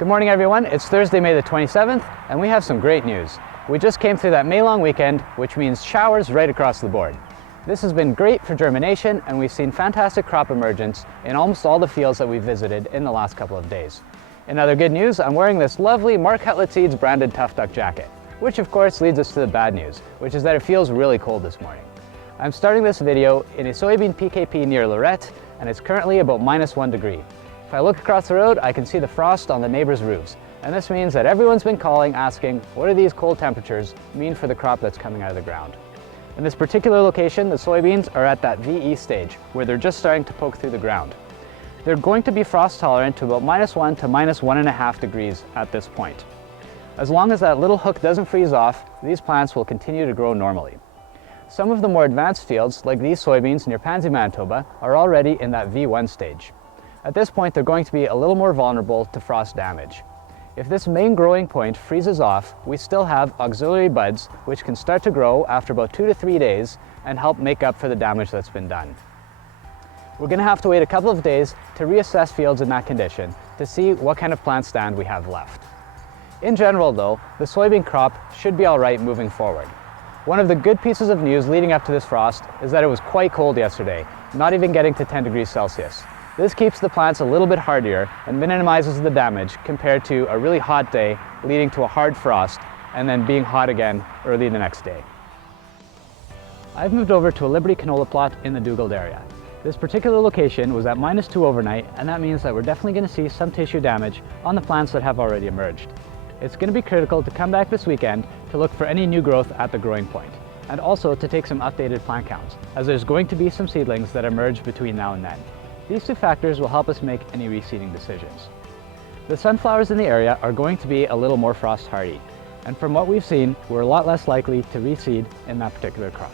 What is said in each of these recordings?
Good morning, everyone. It's Thursday, May the 27th, and we have some great news. We just came through that May long weekend, which means showers right across the board. This has been great for germination, and we've seen fantastic crop emergence in almost all the fields that we've visited in the last couple of days. In other good news, I'm wearing this lovely Mark Cutlet Seeds branded Tough Duck jacket, which of course leads us to the bad news, which is that it feels really cold this morning. I'm starting this video in a soybean PKP near Lorette, and it's currently about -1 degree. If I look across the road, I can see the frost on the neighbors' roofs, and this means that everyone's been calling asking, what do these cold temperatures mean for the crop that's coming out of the ground? In this particular location, the soybeans are at that VE stage, where they're just starting to poke through the ground. They're going to be frost tolerant to about -1 to -1.5 degrees at this point. As long as that little hook doesn't freeze off, these plants will continue to grow normally. Some of the more advanced fields, like these soybeans near Pansy, Manitoba, are already in that V1 stage. At this point, they're going to be a little more vulnerable to frost damage. If this main growing point freezes off, we still have auxiliary buds which can start to grow after about 2 to 3 days and help make up for the damage that's been done. We're going to have to wait a couple of days to reassess fields in that condition to see what kind of plant stand we have left. In general though, the soybean crop should be alright moving forward. One of the good pieces of news leading up to this frost is that it was quite cold yesterday, not even getting to 10 degrees Celsius. This keeps the plants a little bit hardier and minimizes the damage compared to a really hot day leading to a hard frost and then being hot again early the next day. I've moved over to a Liberty canola plot in the Dugald area. This particular location was at -2 overnight, and that means that we're definitely going to see some tissue damage on the plants that have already emerged. It's going to be critical to come back this weekend to look for any new growth at the growing point, and also to take some updated plant counts, as there's going to be some seedlings that emerge between now and then. These two factors will help us make any reseeding decisions. The sunflowers in the area are going to be a little more frost hardy, and from what we've seen, we're a lot less likely to reseed in that particular crop.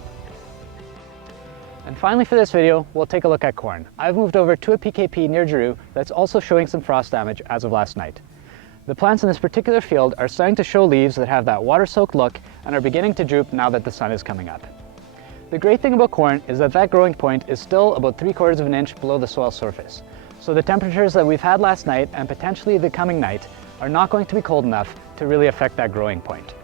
And finally for this video, we'll take a look at corn. I've moved over to a PKP near Giroux that's also showing some frost damage as of last night. The plants in this particular field are starting to show leaves that have that water-soaked look and are beginning to droop now that the sun is coming up. The great thing about corn is that that growing point is still about 3/4 of an inch below the soil surface. So the temperatures that we've had last night and potentially the coming night are not going to be cold enough to really affect that growing point.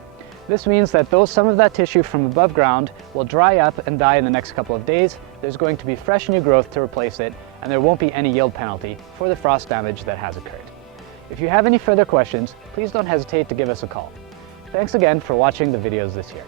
This means that though some of that tissue from above ground will dry up and die in the next couple of days, there's going to be fresh new growth to replace it, and there won't be any yield penalty for the frost damage that has occurred. If you have any further questions, please don't hesitate to give us a call. Thanks again for watching the videos this year.